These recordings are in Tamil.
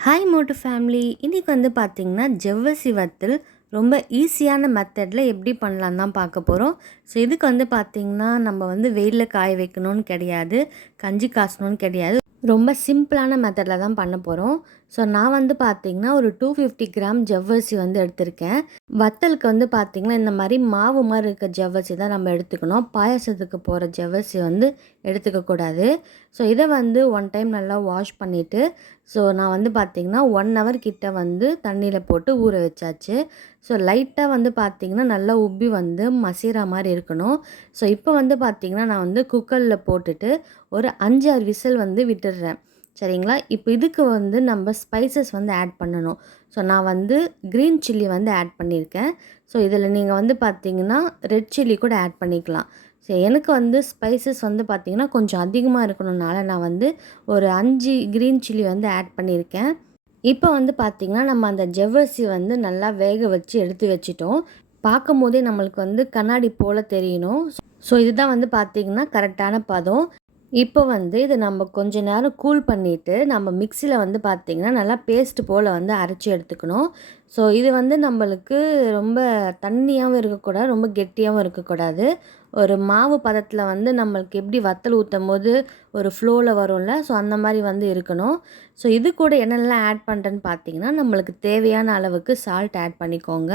ஹாய் மோட்டு ஃபேமிலி இன்றைக்கி வந்து பார்த்திங்கன்னா ஜவ்வரிசி வத்தல் ரொம்ப ஈஸியான மெத்தடில் எப்படி பண்ணலான்னு தான் பார்க்க போகிறோம் ஸோ இதுக்கு வந்து பார்த்திங்கன்னா நம்ம வந்து வெயிலில் காய வைக்கணும்னு கிடையாது. கஞ்சி காசணும்னு கிடையாது. ரொம்ப சிம்பிளான மெத்தடில் தான் பண்ண போகிறோம் ஸோ நான் வந்து பார்த்திங்கன்னா ஒரு டூ ஃபிஃப்டி கிராம் ஜவ்வரிசி வந்து எடுத்திருக்கேன். வத்தலுக்கு வந்து பார்த்திங்கன்னா இந்த மாதிரி மாவு மாதிரி இருக்க ஜவ்வரிசி தான் நம்ம எடுத்துக்கணும். பாயாசத்துக்கு போகிற ஜவ்வரிசி வந்து எடுத்துக்கக்கூடாது ஸோ இதை வந்து ஒன் டைம் நல்லா வாஷ் பண்ணிவிட்டு ஸோ நான் வந்து பார்த்திங்கன்னா ஒன் ஹவர் கிட்ட வந்து தண்ணியில் போட்டு ஊற வச்சாச்சு. ஸோ லைட்டாக வந்து பார்த்திங்கன்னா நல்லா உப்பி வந்து மசீரா மாதிரி இருக்கணும். ஸோ இப்போ வந்து பார்த்திங்கன்னா நான் வந்து குக்கரில் போட்டுட்டு ஒரு அஞ்சு ஆறு விசில் வந்து விட்டுடுறேன். சரிங்களா? இப்போ இதுக்கு வந்து நம்ம ஸ்பைசஸ் வந்து ஆட் பண்ணணும். ஸோ நான் வந்து க்ரீன் சில்லி வந்து ஆட் பண்ணியிருக்கேன். ஸோ இதில் நீங்கள் வந்து பார்த்தீங்கன்னா ரெட் சில்லி கூட ஆட் பண்ணிக்கலாம். ஸோ எனக்கு வந்து ஸ்பைசஸ் வந்து பார்த்திங்கன்னா கொஞ்சம் அதிகமாக இருக்கணுனால நான் வந்து ஒரு அஞ்சு க்ரீன் சில்லி வந்து ஆட் பண்ணியிருக்கேன். இப்போ வந்து பார்த்திங்கன்னா நம்ம அந்த ஜவ்வரிசி வந்து நல்லா வேக வச்சு எடுத்து வச்சிட்டோம். பார்க்கும் போதே நம்மளுக்கு வந்து கண்ணாடி போல் தெரியணும். ஸோ இதுதான் வந்து பார்த்திங்கன்னா கரெக்டான பதம். இப்போ வந்து இதை நம்ம கொஞ்ச நேரம் கூல் பண்ணிவிட்டு நம்ம மிக்சியில் வந்து பார்த்திங்கன்னா நல்லா பேஸ்ட் போல் வந்து அரைச்சி எடுத்துக்கணும். ஸோ இது வந்து நம்மளுக்கு ரொம்ப தண்ணியாகவும் இருக்கக்கூடாது ரொம்ப கெட்டியாகவும் இருக்கக்கூடாது. ஒரு மாவு பதத்தில் வந்து நம்மளுக்கு எப்படி வத்தல் ஊற்றும் போது ஒரு ஃப்ளோவில் வரும்ல ஸோ அந்த மாதிரி வந்து இருக்கணும். ஸோ இது கூட என்னெல்லாம் ஆட் பண்ணுறேன்னு பார்த்தீங்கன்னா நம்மளுக்கு தேவையான அளவுக்கு சால்ட் ஆட் பண்ணிக்கோங்க.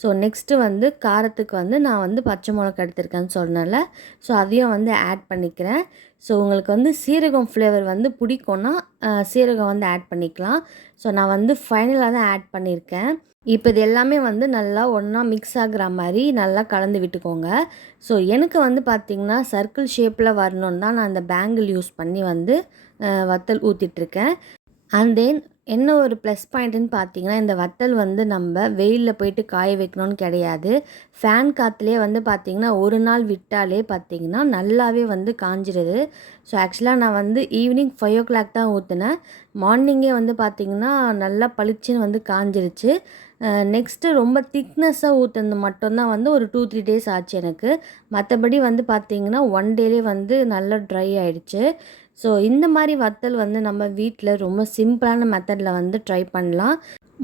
ஸோ நெக்ஸ்ட்டு வந்து காரத்துக்கு வந்து நான் வந்து பச்சை மிளகா எடுத்திருக்கேன்னு சொன்னல ஸோ அதையும் வந்து ஆட் பண்ணிக்கிறேன். ஸோ உங்களுக்கு வந்து சீரகம் ஃப்ளேவர் வந்து பிடிக்கும்னா சீரகம் வந்து ஆட் பண்ணிக்கலாம். ஸோ நான் வந்து ஃபைனலாக தான் ஆட் பண்ணியிருக்கேன் இப்போ இது எல்லாமே வந்து நல்லா ஒன்றா மிக்ஸ் ஆகிற மாதிரி நல்லா கலந்து விட்டுக்கோங்க. ஸோ எனக்கு வந்து பார்த்திங்கன்னா சர்க்கிள் ஷேப்பில் வரணுன்னு தான் நான் அந்த பேங்கிள் யூஸ் பண்ணி வந்து வத்தல் ஊற்றிட்டுருக்கேன் அண்ட் தென் என்ன ஒரு ப்ளஸ் பாயிண்ட்டுன்னு பார்த்தீங்கன்னா இந்த வத்தல் வந்து நம்ம வெயிலில் போயிட்டு காய வைக்கணும்னு கிடையாது. ஃபேன் காற்றுலேயே வந்து பார்த்திங்கன்னா ஒரு நாள் விட்டாலே பார்த்திங்கன்னா நல்லாவே வந்து காஞ்சிடுது ஸோ ஆக்சுவலாக நான் வந்து ஈவினிங் ஃபைவ் ஓ கிளாக் தான் ஊற்றினேன் மார்னிங்கே வந்து பார்த்திங்கன்னா நல்லா பளிச்சுன்னு வந்து காஞ்சிருச்சு. நெக்ஸ்ட்டு ரொம்ப திக்னஸ்ஸாக ஊற்றுனது மட்டும்தான் வந்து ஒரு டூ த்ரீ டேஸ் ஆச்சு எனக்கு. மற்றபடி வந்து பார்த்திங்கன்னா ஒன் டேலே வந்து நல்லா ட்ரை ஆகிடுச்சு ஸோ இந்த மாதிரி வத்தல் வந்து நம்ம வீட்டில் ரொம்ப சிம்பிளான மெத்தடில் வந்து ட்ரை பண்ணலாம்.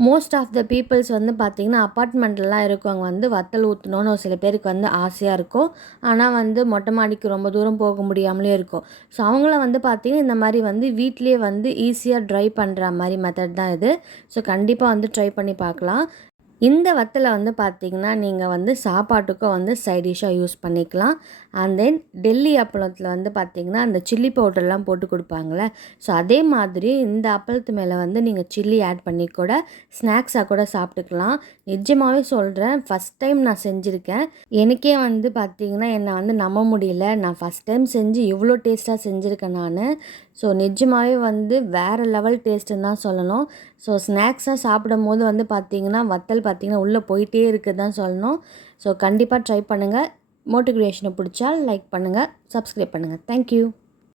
மோஸ்ட் ஆஃப் த பீப்புள்ஸ் வந்து பார்த்திங்கன்னா அப்பார்ட்மெண்ட்லலாம் இருக்கவங்க வந்து வத்தல் ஊற்றணுன்னு ஒரு சில பேருக்கு வந்து ஆசையாக இருக்கும். ஆனால் வந்து மொட்டை மாடிக்கு ரொம்ப தூரம் போக முடியாமலே இருக்கும். ஸோ அவங்கள வந்து பார்த்திங்கன்னா இந்த மாதிரி வந்து வீட்லேயே வந்து ஈஸியாக ட்ரை பண்ணுற மாதிரி மெத்தட் தான் இது. ஸோ கண்டிப்பாக வந்து ட்ரை பண்ணி பார்க்கலாம். இந்த வத்தலை வந்து பார்த்திங்கன்னா நீங்கள் வந்து சாப்பாட்டுக்கும் வந்து சைடிஷாக யூஸ் பண்ணிக்கலாம். அண்ட் தென் டெல்லி அப்பளத்தில் வந்து பார்த்திங்கன்னா அந்த சில்லி பவுடர்லாம் போட்டு கொடுப்பாங்களே ஸோ அதே மாதிரி இந்த அப்பளத்து மேலே வந்து நீங்கள் சில்லி ஆட் பண்ணி கூட ஸ்நாக்ஸாக கூட சாப்பிட்டுக்கலாம். நிஜமாகவே சொல்கிறேன் ஃபஸ்ட் டைம் நான் செஞ்சுருக்கேன். எனக்கே வந்து பார்த்திங்கன்னா என்னை வந்து நம்ப முடியல. நான் ஃபஸ்ட் டைம் செஞ்சு இவ்வளோ டேஸ்ட்டாக செஞ்சுருக்கேன் நான். ஸோ நிஜமாகவே வந்து வேறு லெவல் டேஸ்ட்டுன்னு தான் சொல்லணும். ஸோ ஸ்நாக்ஸாக சாப்பிடும் போது வந்து பார்த்திங்கன்னா வத்தல் பார்த்திங்கன்னா உள்ளே போயிட்டே இருக்குது தான் சொல்லணும். ஸோ கண்டிப்பாக ட்ரை பண்ணுங்கள் மோட்டிவேஷனை பிடிச்சா லைக் பண்ணுங்கள் சப்ஸ்கிரைப் பண்ணுங்கள் தேங்க்யூ